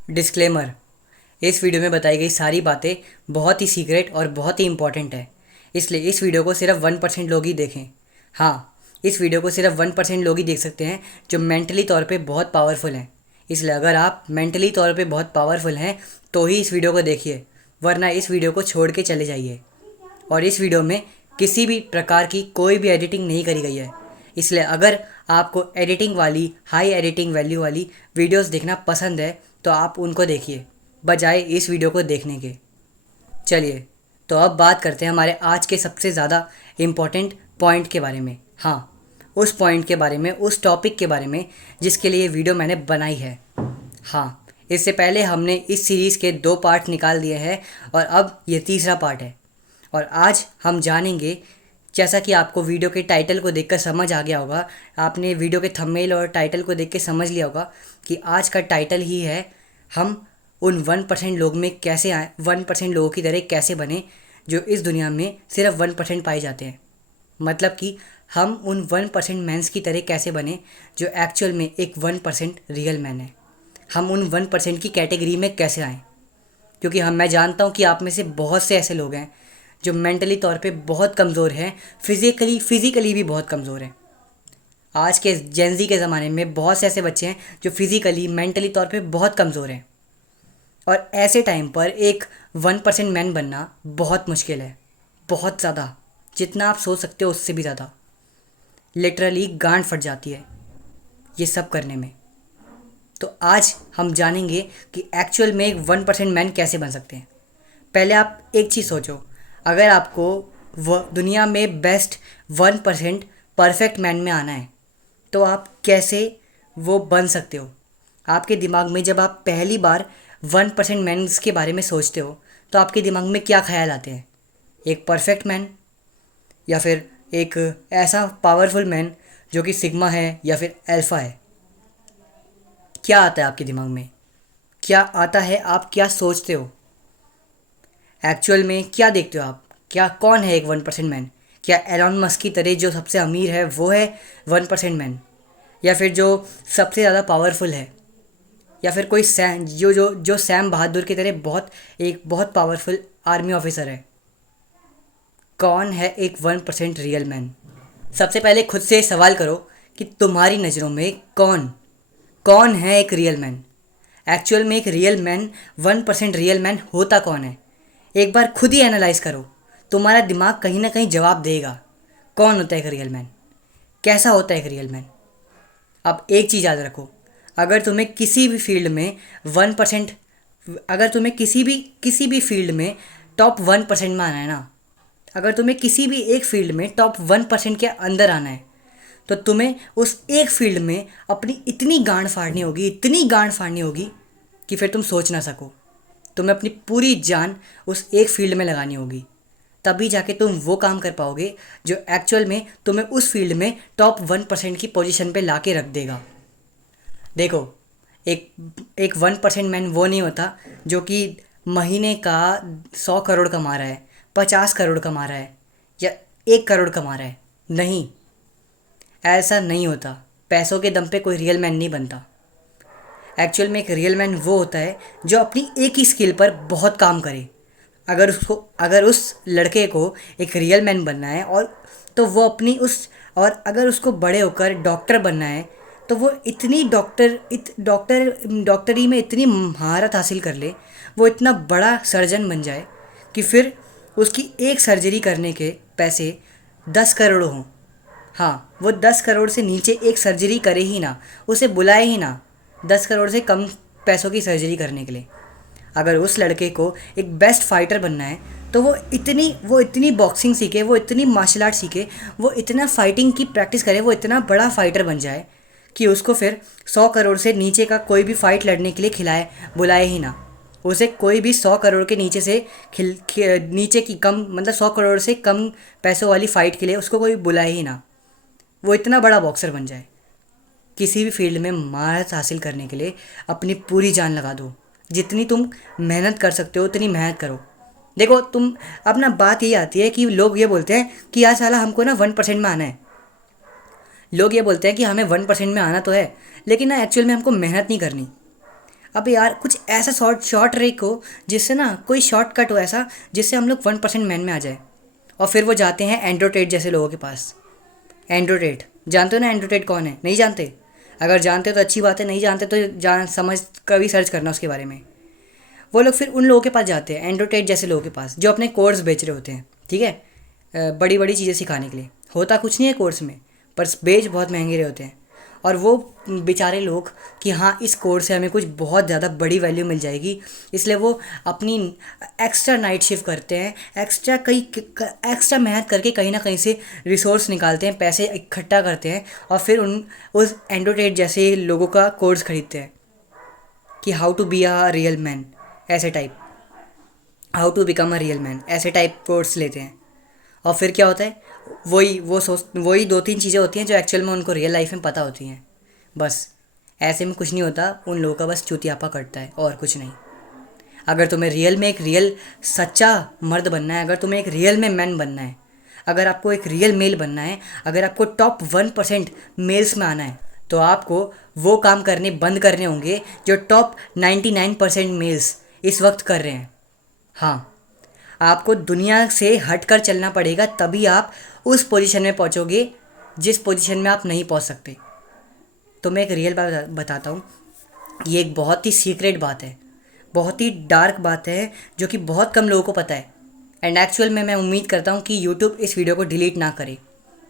Disclaimer. इस video में बताई गई सारी बातें बहुत ही सीक्रेट और बहुत ही इंपॉर्टेंट है, इसलिए इस वीडियो को सिर्फ 1% लोग ही देखें। हाँ, इस वीडियो को सिर्फ 1% लोग ही देख सकते हैं जो मेंटली तौर पे बहुत पावरफुल हैं। इसलिए अगर आप मेंटली तौर पे बहुत पावरफुल हैं तो ही इस वीडियो को देखिए, वरना इस वीडियो को छोड़ के चले जाइए। और इस वीडियो में किसी भी प्रकार की कोई भी एडिटिंग नहीं करी गई है, इसलिए अगर आपको एडिटिंग वाली हाई एडिटिंग वैल्यू वाली वीडियोस देखना पसंद है तो आप उनको देखिए बजाय इस वीडियो को देखने के। चलिए, तो अब बात करते हैं हमारे आज के सबसे ज़्यादा इम्पॉर्टेंट पॉइंट के बारे में। हाँ, उस पॉइंट के बारे में, उस टॉपिक के बारे में जिसके लिए ये वीडियो मैंने बनाई है। हाँ, इससे पहले हमने इस सीरीज़ के 2 पार्ट निकाल दिए हैं और अब ये तीसरा पार्ट है। और आज हम जानेंगे, जैसा कि आपको वीडियो के टाइटल को देखकर समझ आ गया होगा, आपने वीडियो के थंबनेल और टाइटल को देख के समझ लिया होगा कि आज का टाइटल ही है हम उन 1% लोग में कैसे आए, 1% लोगों की तरह कैसे बने जो इस दुनिया में सिर्फ 1% पाए जाते हैं। मतलब कि हम उन 1% मैंस की तरह कैसे बने जो एक्चुअल में एक 1% रियल मैन है। हम उन 1% की कैटेगरी में कैसे आए, क्योंकि मैं जानता हूँ कि आप में से बहुत से ऐसे लोग हैं जो मेंटली तौर पे बहुत कमज़ोर हैं, फिज़िकली भी बहुत कमज़ोर हैं। आज के जेंजी के ज़माने में बहुत से ऐसे बच्चे हैं जो फिज़िकली मेंटली तौर पे बहुत कमज़ोर हैं। और ऐसे टाइम पर एक 1% मैन बनना बहुत मुश्किल है, बहुत ज़्यादा, जितना आप सोच सकते हो उससे भी ज़्यादा। लिटरली गांड फट जाती है ये सब करने में। तो आज हम जानेंगे कि एक्चुअल में एक 1% मैन कैसे बन सकते हैं। पहले आप एक चीज़ सोचो, अगर आपको दुनिया में बेस्ट 1% परफेक्ट मैन में आना है तो आप कैसे वो बन सकते हो। आपके दिमाग में जब आप पहली बार 1% मैन्स के बारे में सोचते हो तो आपके दिमाग में क्या ख्याल आते हैं? एक परफेक्ट मैन, या फिर एक ऐसा पावरफुल मैन जो कि सिग्मा है या फिर अल्फ़ा है? क्या आता है आपके दिमाग में? क्या आता है? आप क्या सोचते हो? एक्चुअल में क्या देखते हो आप? क्या कौन है एक 1% मैन? क्या एलॉन मस्क की तरह जो सबसे अमीर है वो है 1% मैन, या फिर जो सबसे ज़्यादा पावरफुल है, या फिर कोई सैम जो सैम बहादुर की तरह बहुत पावरफुल आर्मी ऑफिसर है? कौन है एक 1% रियल मैन? सबसे पहले खुद से सवाल करो कि तुम्हारी नज़रों में कौन कौन है एक रियल मैन। एक्चुअल में एक रियल मैन, 1% रियल मैन होता कौन है? एक बार खुद ही एनालाइज करो, तुम्हारा दिमाग कहीं ना कहीं जवाब देगा कौन होता है एक रियल मैन, कैसा होता है एक रियल मैन। अब एक चीज़ याद रखो, अगर तुम्हें किसी भी फील्ड में 1% अगर तुम्हें किसी भी फील्ड में टॉप 1% में आना है ना, अगर तुम्हें किसी भी एक फील्ड में टॉप 1% के अंदर आना है तो तुम्हें उस एक फील्ड में अपनी इतनी गांड फाड़नी होगी, इतनी गांड फाड़नी होगी कि फिर तुम सोच ना सको। तुम्हें अपनी पूरी जान उस एक फील्ड में लगानी होगी, तभी जाके तुम वो काम कर पाओगे जो एक्चुअल में तुम्हें उस फील्ड में टॉप 1% की पोजीशन पे ला के रख देगा। देखो, एक एक 1% मैन वो नहीं होता जो कि महीने का 100 करोड़ कमा रहा है, 50 करोड़ कमा रहा है, या 1 करोड़ कमा रहा है। नहीं, ऐसा नहीं होता। पैसों के दम पे कोई रियल मैन नहीं बनता। एक्चुअल में एक रियल मैन वो होता है जो अपनी एक ही स्किल पर बहुत काम करे। अगर उस लड़के को एक रियल मैन बनना है और तो वो अपनी उस और अगर उसको बड़े होकर डॉक्टर बनना है तो वो इतनी डॉक्टरी में इतनी महारत हासिल कर ले, वो इतना बड़ा सर्जन बन जाए कि फिर उसकी एक सर्जरी करने के पैसे 10 करोड़ हों। हाँ, वो 10 करोड़ से नीचे एक सर्जरी करे ही ना, उसे बुलाए ही ना 10 करोड़ से कम पैसों की सर्जरी करने के लिए। अगर उस लड़के को एक बेस्ट फाइटर बनना है तो वो इतनी बॉक्सिंग सीखे, वो इतनी मार्शल आर्ट सीखे, वो इतना फाइटिंग की प्रैक्टिस करे, वो इतना बड़ा फाइटर बन जाए कि उसको फिर 100 करोड़ से नीचे का कोई भी फाइट लड़ने के लिए बुलाए ही ना। उसे कोई भी 100 करोड़ के नीचे से नीचे की कम, मतलब 100 करोड़ से कम पैसों वाली फ़ाइट के लिए उसको कोई बुलाए ही ना। वो इतना बड़ा बॉक्सर बन जाए। किसी भी फील्ड में महारत हासिल करने के लिए अपनी पूरी जान लगा दो, जितनी तुम मेहनत कर सकते हो उतनी मेहनत करो। देखो, तुम अपना बात ये आती है कि लोग ये बोलते हैं कि यार साला हमको ना 1% में आना है। लोग ये बोलते हैं कि हमें 1% में आना तो है, लेकिन ना एक्चुअल में हमको मेहनत नहीं करनी। अब यार कुछ ऐसा शॉर्ट शॉर्ट ट्रिक हो जिससे ना, कोई शॉर्टकट हो ऐसा जिससे हम लोग 1% मैन में आ जाए। और फिर वो जाते हैं एंड्रोटेट जैसे लोगों के पास। एंड्रोटेट जानते हो ना, एंड्रोटेट कौन है? नहीं जानते? अगर जानते हो तो अच्छी बात है, नहीं जानते तो जान समझ कभी सर्च करना उसके बारे में। वो लोग फिर उन लोगों के पास जाते हैं, एंड्रोटेट जैसे लोगों के पास, जो अपने कोर्स बेच रहे होते हैं, ठीक है, बड़ी बड़ी चीज़ें सिखाने के लिए। होता कुछ नहीं है कोर्स में, पर बेच बहुत महंगे रहे होते हैं। और वो बेचारे लोग कि हाँ इस कोर्स से हमें कुछ बहुत ज़्यादा बड़ी वैल्यू मिल जाएगी, इसलिए वो अपनी एक्स्ट्रा नाइट शिफ्ट करते हैं, एक्स्ट्रा मेहनत करके कहीं ना कहीं से रिसोर्स निकालते हैं, पैसे इकट्ठा करते हैं, और फिर उस एंड्रोटेट जैसे लोगों का कोर्स खरीदते हैं कि how to be a real man, ऐसे type, how to become a real man, ऐसे टाइप कोर्स लेते हैं। और फिर क्या होता है, वही दो तीन चीज़ें होती हैं जो एक्चुअल में उनको रियल लाइफ में पता होती हैं। बस ऐसे में कुछ नहीं होता, उन लोगों का बस चूतियापा करता है और कुछ नहीं। अगर तुम्हें रियल में एक रियल सच्चा मर्द बनना है, अगर तुम्हें एक रियल में मैन बनना है, अगर आपको एक रियल मेल बनना है, अगर आपको टॉप 1% मेल्स में आना है, तो आपको वो काम करने बंद करने होंगे जो टॉप 99% मेल्स इस वक्त कर रहे हैं। हाँ, आपको दुनिया से हटकर चलना पड़ेगा, तभी आप उस पोजीशन में पहुंचोगे जिस पोजीशन में आप नहीं पहुंच सकते। तो मैं एक रियल बात बताता हूँ। ये एक बहुत ही सीक्रेट बात है, बहुत ही डार्क बात है, जो कि बहुत कम लोगों को पता है। एंड एक्चुअल में मैं उम्मीद करता हूँ कि यूट्यूब इस वीडियो को डिलीट ना करे,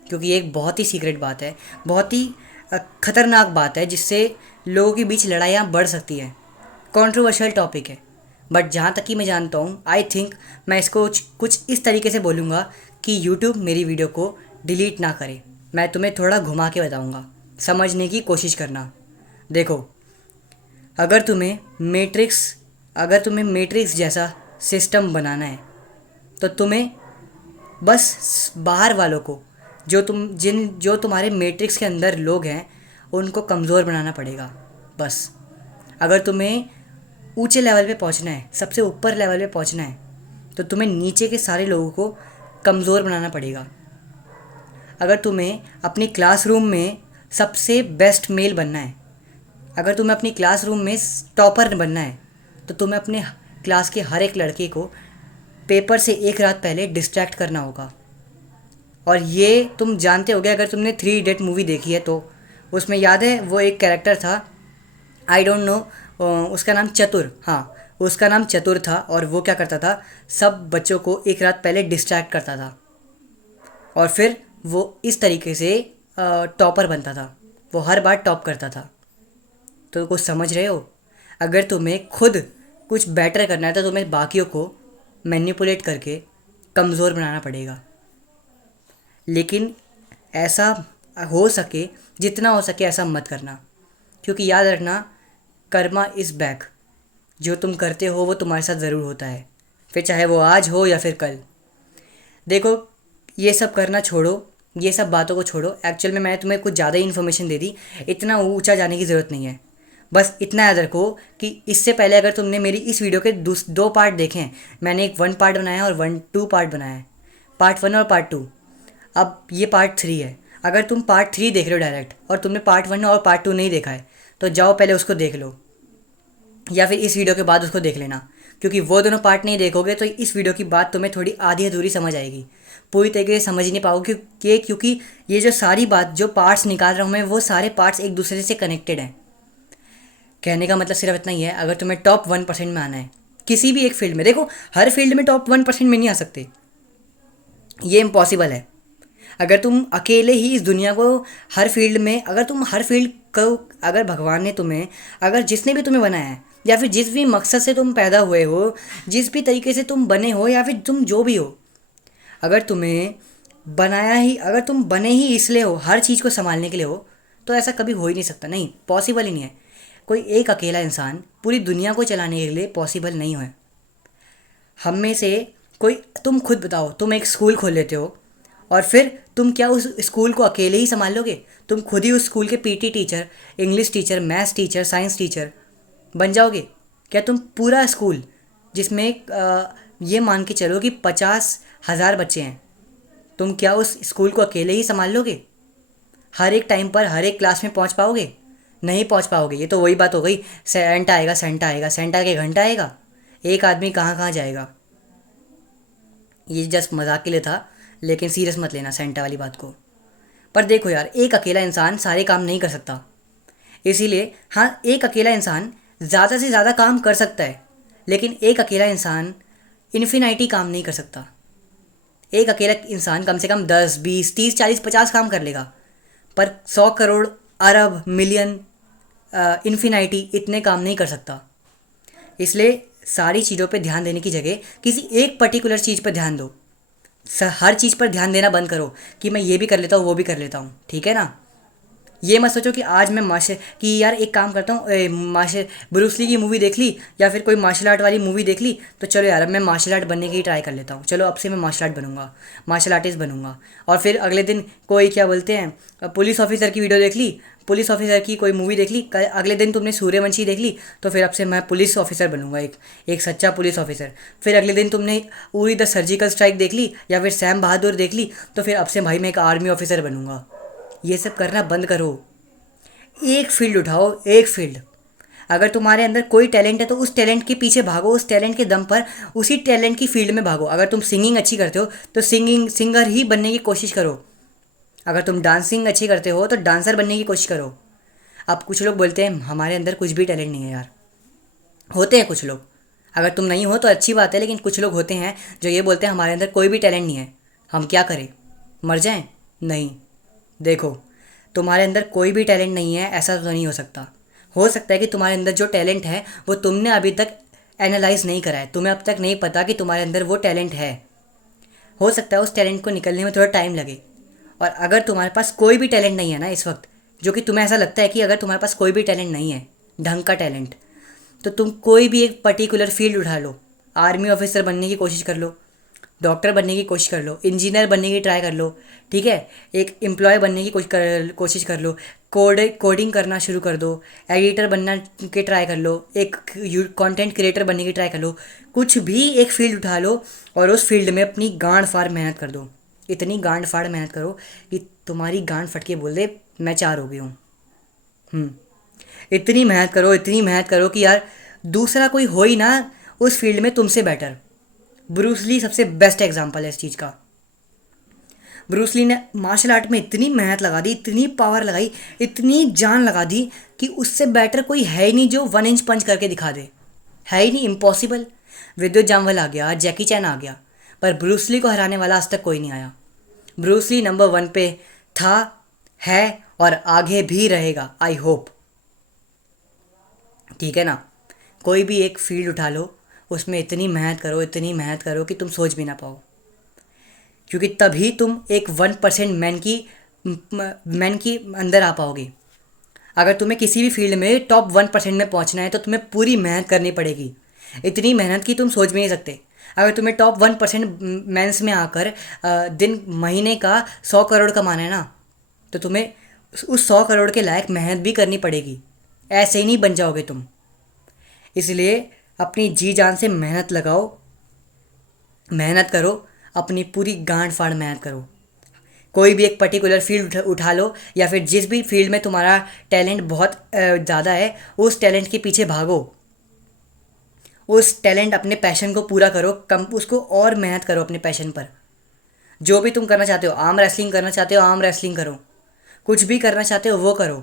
क्योंकि ये एक बहुत ही सीक्रेट बात है, बहुत ही ख़तरनाक बात है, जिससे लोगों के बीच लड़ाइयाँ बढ़ सकती हैं। कंट्रोवर्शियल टॉपिक है, बट जहाँ तक कि मैं जानता हूँ, आई थिंक मैं इसको कुछ इस तरीके से बोलूँगा कि यूट्यूब मेरी वीडियो को डिलीट ना करे। मैं तुम्हें थोड़ा घुमा के बताऊँगा, समझने की कोशिश करना। देखो, अगर तुम्हें मैट्रिक्स जैसा सिस्टम बनाना है, तो तुम्हें बस बाहर वालों को, जो तुम्हारे मैट्रिक्स के अंदर लोग हैं, उनको कमज़ोर बनाना पड़ेगा। बस अगर तुम्हें ऊंचे लेवल पे पहुंचना है, सबसे ऊपर लेवल पे पहुंचना है, तो तुम्हें नीचे के सारे लोगों को कमज़ोर बनाना पड़ेगा। अगर तुम्हें अपनी क्लासरूम में सबसे बेस्ट मेल बनना है, अगर तुम्हें अपनी क्लासरूम में टॉपर बनना है, तो तुम्हें अपने क्लास के हर एक लड़के को पेपर से एक रात पहले डिस्ट्रैक्ट करना होगा। और ये तुम जानते होगे, अगर तुमने 3 इडियट मूवी देखी है तो उसमें याद है वो एक कैरेक्टर था, आई डोंट नो, उसका नाम चतुर, हाँ उसका नाम चतुर था। और वो क्या करता था, सब बच्चों को एक रात पहले डिस्ट्रैक्ट करता था, और फिर वो इस तरीके से टॉपर बनता था, वो हर बार टॉप करता था। तो कुछ समझ रहे हो? अगर तुम्हें खुद कुछ बेटर करना है, तो तुम्हें बाकियों को मैनिपुलेट करके कमज़ोर बनाना पड़ेगा। लेकिन ऐसा हो सके, जितना हो सके ऐसा मत करना, क्योंकि याद रखना, कर्मा इज़ बैक। जो तुम करते हो वो तुम्हारे साथ ज़रूर होता है, फिर चाहे वो आज हो या फिर कल। देखो, ये सब करना छोड़ो, ये सब बातों को छोड़ो। एक्चुअल में मैंने तुम्हें कुछ ज़्यादा ही इन्फॉर्मेशन दे दी, इतना ऊंचा जाने की ज़रूरत नहीं है। बस इतना याद रखो कि इससे पहले अगर तुमने मेरी इस वीडियो के 2 पार्ट देखे हैं, मैंने एक 1 पार्ट बनाया और 2 पार्ट बनाया है, पार्ट 1 और पार्ट 2। अब ये पार्ट 3 है। अगर तुम पार्ट 3 देख रहे हो डायरेक्ट, और तुमने पार्ट 1 और पार्ट 2 नहीं देखा है, तो जाओ पहले उसको देख लो, या फिर इस वीडियो के बाद उसको देख लेना। क्योंकि वो दोनों पार्ट नहीं देखोगे तो इस वीडियो की बात तुम्हें थोड़ी आधी अधूरी समझ आएगी, पूरी तरीके से समझ ही नहीं पाओगे, क्योंकि ये जो सारी बात, जो पार्ट्स निकाल रहा हूँ मैं, वो सारे पार्ट्स एक दूसरे से कनेक्टेड हैं। कहने का मतलब सिर्फ इतना ही है, अगर तुम्हें टॉप 1% में आना है किसी भी एक फील्ड में, देखो हर फील्ड में टॉप 1% में नहीं आ सकते, ये इम्पॉसिबल है। अगर तुम अकेले ही इस दुनिया को हर फील्ड में, अगर तुम हर फील्ड को, अगर भगवान ने तुम्हें, अगर जिसने भी तुम्हें बनाया है, या फिर जिस भी मकसद से तुम पैदा हुए हो, जिस भी तरीके से तुम बने हो, या फिर तुम जो भी हो, अगर तुम्हें बनाया ही, अगर तुम बने ही इसलिए हो, हर चीज़ को संभालने के लिए हो, तो ऐसा कभी हो ही नहीं सकता। नहीं, पॉसिबल ही नहीं है। कोई एक अकेला इंसान पूरी दुनिया को चलाने के लिए पॉसिबल नहीं है। हम में से कोई, तुम खुद बताओ, तुम एक स्कूल खोल लेते हो, और फिर तुम क्या उस स्कूल को अकेले ही संभाल लोगे? तुम खुद ही उस स्कूल के PT teacher, English teacher, maths teacher, science teacher बन जाओगे क्या? तुम पूरा स्कूल, जिसमें ये मान के चलो कि 50,000 बच्चे हैं, तुम क्या उस स्कूल को अकेले ही संभाल लोगे? हर एक टाइम पर हर एक क्लास में पहुंच पाओगे? नहीं पहुंच पाओगे। ये तो वही बात हो गई, सेंटा आएगा सेंटा आएगा, सेंटा के घंटा आएगा, एक आदमी कहाँ कहाँ जाएगा। ये जस्ट मजाक के लिए था, लेकिन सीरियस मत लेना सेंटा वाली बात को। पर देखो यार, एक अकेला इंसान सारे काम नहीं कर सकता। इसीलिए हाँ, एक अकेला इंसान ज़्यादा से ज़्यादा काम कर सकता है, लेकिन एक अकेला इंसान इन्फिनाइटी काम नहीं कर सकता। एक अकेला इंसान कम से कम 10, 20, 30, 40, 50 काम कर लेगा, पर 100 करोड़, अरब, मिलियन, इन्फिनाइटी इतने काम नहीं कर सकता। इसलिए सारी चीज़ों पे ध्यान देने की जगह किसी एक पर्टिकुलर चीज़ पर ध्यान दो। हर चीज़ पर ध्यान देना बंद करो कि मैं ये भी कर लेता हूँ वो भी कर लेता हूँ, ठीक है ना। ये मत सोचो कि आज मैं मार्शल कि यार एक काम करता हूँ, मार्शल ब्रूसली की मूवी देख ली या फिर कोई मार्शल आर्ट वाली मूवी देख ली, तो चलो यार अब मैं मार्शल आर्ट बनने की ही ट्राई कर लेता हूँ, चलो अब से मैं मार्शल आर्ट बनूंगा, मार्शल आर्टिस्ट बनूंगा। और फिर अगले दिन कोई क्या बोलते हैं पुलिस ऑफिसर की वीडियो देख ली, पुलिस ऑफिसर की कोई मूवी देख ली, अगले दिन तुमने सूर्यवंशी देख ली, तो फिर अब से मैं पुलिस ऑफिसर बनूंगा, एक एक सच्चा पुलिस ऑफिसर। फिर अगले दिन तुमने उरी द सर्जिकल स्ट्राइक देख ली या फिर सैम बहादुर देख ली, तो फिर अब से भाई मैं एक आर्मी ऑफिसर बनूंगा। ये सब करना बंद करो। एक फील्ड उठाओ, एक फील्ड। अगर तुम्हारे अंदर कोई टैलेंट है तो उस टैलेंट के पीछे भागो, उस टैलेंट के दम पर उसी टैलेंट की फील्ड में भागो। अगर तुम सिंगिंग अच्छी करते हो तो सिंगर ही बनने की कोशिश करो। अगर तुम डांसिंग अच्छी करते हो तो डांसर बनने की कोशिश करो। अब कुछ लोग बोलते हैं हमारे अंदर कुछ भी टैलेंट नहीं है यार, होते हैं कुछ लोग। अगर तुम नहीं हो तो अच्छी बात है, लेकिन कुछ लोग होते हैं जो ये बोलते हैं हमारे अंदर कोई भी टैलेंट नहीं है, हम क्या करें, मर जाएं। नहीं, देखो, तुम्हारे अंदर कोई भी टैलेंट नहीं है ऐसा तो नहीं हो सकता। हो सकता है कि तुम्हारे अंदर जो टैलेंट है वो तुमने अभी तक एनालाइज नहीं करा है, तुम्हें अब तक नहीं पता कि तुम्हारे अंदर वो टैलेंट है। हो सकता है उस टैलेंट को निकलने में थोड़ा टाइम लगे। और अगर तुम्हारे पास कोई भी टैलेंट नहीं है ना इस वक्त, जो कि तुम्हें ऐसा लगता है कि अगर तुम्हारे पास कोई भी टैलेंट नहीं है, ढंग का टैलेंट, तो तुम कोई भी एक पर्टिकुलर फील्ड उठा लो। आर्मी ऑफिसर बनने की कोशिश कर लो, डॉक्टर बनने की कोशिश कर लो, इंजीनियर बनने की ट्राई कर लो, ठीक है, एक एम्प्लॉय बनने की कोशिश कर लो, कोडिंग करना शुरू कर दो, एडिटर बनना के ट्राई कर लो, एक कंटेंट क्रिएटर बनने की ट्राई कर लो। कुछ भी एक फील्ड उठा लो और उस फील्ड में अपनी गांड फाड़ मेहनत कर दो। इतनी गांड फाड़ मेहनत करो कि तुम्हारी गांड फट के बोल दे मैं 4 हो गई हूँ। इतनी मेहनत करो, इतनी मेहनत करो कि यार दूसरा कोई हो ही ना उस फील्ड में तुमसे बेटर। ब्रूस ली सबसे बेस्ट एग्जाम्पल है इस चीज़ का। ब्रूस ली ने मार्शल आर्ट में इतनी मेहनत लगा दी, इतनी पावर लगाई, इतनी जान लगा दी कि उससे बेटर कोई है ही नहीं जो 1 इंच पंच करके दिखा दे। है ही नहीं, इम्पॉसिबल। विद्युत जामवाल आ गया, जैकी चैन आ गया, पर ब्रूस ली को हराने वाला आज तक कोई नहीं आया। ब्रूस ली नंबर 1 पे था, है और आगे भी रहेगा, आई होप। ठीक है ना। कोई भी एक फील्ड उठा लो, उसमें इतनी मेहनत करो, इतनी मेहनत करो कि तुम सोच भी ना पाओ, क्योंकि तभी तुम एक 1% मैन की अंदर आ पाओगे। अगर तुम्हें किसी भी फील्ड में टॉप 1% में पहुंचना है तो तुम्हें पूरी मेहनत करनी पड़ेगी, इतनी मेहनत की तुम सोच भी नहीं सकते। अगर तुम्हें टॉप 1% मैंस में आकर दिन महीने का 100 करोड़ कमाना है ना, तो तुम्हें उस 100 करोड़ के लायक मेहनत भी करनी पड़ेगी, ऐसे ही नहीं बन जाओगे तुम। इसलिए अपनी जी जान से मेहनत लगाओ, मेहनत करो, अपनी पूरी गांड फाड़ मेहनत करो। कोई भी एक पर्टिकुलर फील्ड उठा लो, या फिर जिस भी फील्ड में तुम्हारा टैलेंट बहुत ज़्यादा है उस टैलेंट के पीछे भागो, उस टैलेंट अपने पैशन को पूरा करो, कम उसको और मेहनत करो अपने पैशन पर। जो भी तुम करना चाहते हो, आर्म रेसलिंग करना चाहते हो आर्म रेसलिंग करो, कुछ भी करना चाहते हो वो करो,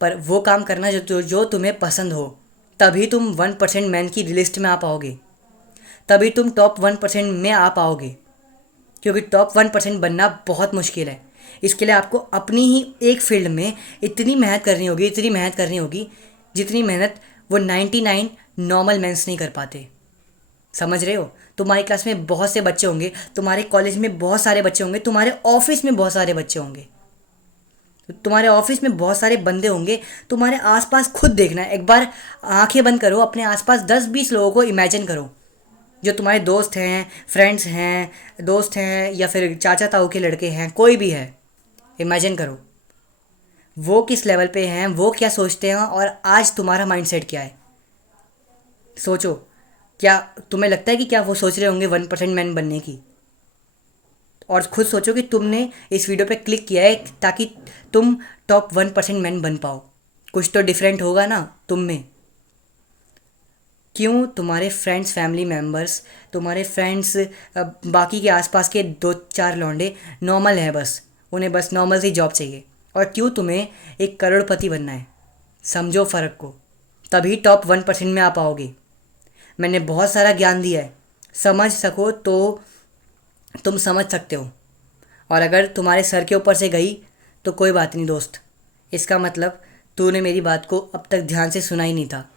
पर वो काम करना जो तुम्हें पसंद हो। तभी तुम 1% मैन की लिस्ट में आ पाओगे, तभी तुम टॉप 1% में आ पाओगे, क्योंकि टॉप 1% बनना बहुत मुश्किल है। इसके लिए आपको अपनी ही एक फील्ड में इतनी मेहनत करनी होगी, इतनी मेहनत करनी होगी जितनी मेहनत वो 99 नॉर्मल मैंस नहीं कर पाते। समझ रहे हो। तुम्हारी क्लास में बहुत से बच्चे होंगे, तुम्हारे कॉलेज में बहुत सारे बच्चे होंगे, तुम्हारे ऑफिस में बहुत सारे बच्चे होंगे, तुम्हारे ऑफिस में बहुत सारे बंदे होंगे। तुम्हारे आसपास खुद देखना है, एक बार आंखें बंद करो, अपने आसपास 10-20 लोगों को इमेजिन करो जो तुम्हारे दोस्त हैं, फ्रेंड्स हैं, दोस्त हैं, या फिर चाचा ताऊ के लड़के हैं, कोई भी है। इमेजिन करो वो किस लेवल पे हैं, वो क्या सोचते हैं, और आज तुम्हारा माइंडसेट क्या है। सोचो, क्या तुम्हें लगता है कि क्या वो सोच रहे होंगे 1% मैन बनने की? और खुद सोचो कि तुमने इस वीडियो पे क्लिक किया है ताकि तुम टॉप 1% मैन बन पाओ। कुछ तो डिफरेंट होगा ना तुम में। क्यों तुम्हारे फ्रेंड्स, फैमिली मेम्बर्स, तुम्हारे फ्रेंड्स, बाकी के आसपास के 2-4 लौंडे नॉर्मल हैं, बस उन्हें बस नॉर्मल सी जॉब चाहिए, और क्यों तुम्हें एक करोड़पति बनना है? समझो फ़र्क को, तभी टॉप 1% में आ पाओगे। मैंने बहुत सारा ज्ञान दिया है, समझ सको तो तुम समझ सकते हो, और अगर तुम्हारे सर के ऊपर से गई तो कोई बात नहीं दोस्त, इसका मतलब तूने मेरी बात को अब तक ध्यान से सुना ही नहीं था।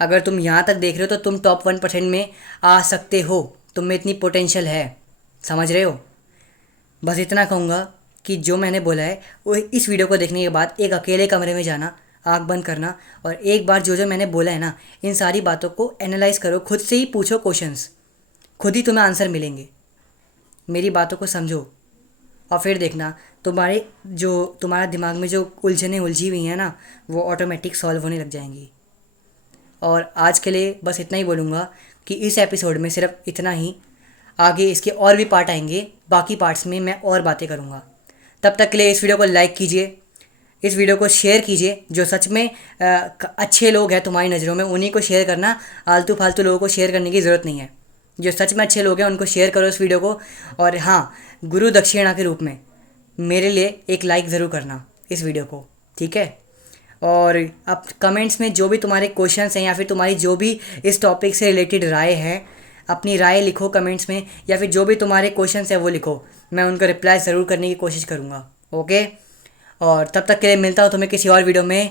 अगर तुम यहाँ तक देख रहे हो तो तुम टॉप 1% में आ सकते हो, तुम में इतनी पोटेंशियल है, समझ रहे हो? बस इतना कहूँगा कि जो मैंने बोला है वो इस वीडियो को देखने के बाद एक अकेले कमरे में जाना, आँख बंद करना, और एक बार जो जो मैंने बोला है ना, इन सारी बातों को एनालाइज़ करो, खुद से ही पूछो क्वेश्चंस, खुद ही तुम्हें आंसर मिलेंगे। मेरी बातों को समझो और फिर देखना तुम्हारा दिमाग में जो उलझनें उलझी हुई हैं ना, वो ऑटोमेटिक सॉल्व होने लग जाएंगी। और आज के लिए बस इतना ही बोलूँगा कि इस एपिसोड में सिर्फ इतना ही, आगे इसके और भी पार्ट आएंगे, बाकी पार्ट्स में मैं और बातें करूँगा। तब तक के लिए इस वीडियो को लाइक कीजिए, इस वीडियो को शेयर कीजिए। जो सच में अच्छे लोग हैं तुम्हारी नज़रों में, उन्हीं को शेयर करना, आलतू फालतू लोगों को शेयर करने की ज़रूरत नहीं है। जो सच में अच्छे लोग हैं उनको शेयर करो इस वीडियो को। और हाँ, गुरु दक्षिणा के रूप में मेरे लिए एक लाइक ज़रूर करना इस वीडियो को, ठीक है? और अब कमेंट्स में जो भी तुम्हारे क्वेश्चंस हैं या फिर तुम्हारी जो भी इस टॉपिक से रिलेटेड राय है, अपनी राय लिखो कमेंट्स में, या फिर जो भी तुम्हारे क्वेश्चंस हैं वो लिखो, मैं उनका रिप्लाई ज़रूर करने की कोशिश करूँगा। ओके, और तब तक के लिए मिलता हूँ तुम्हें किसी और वीडियो में।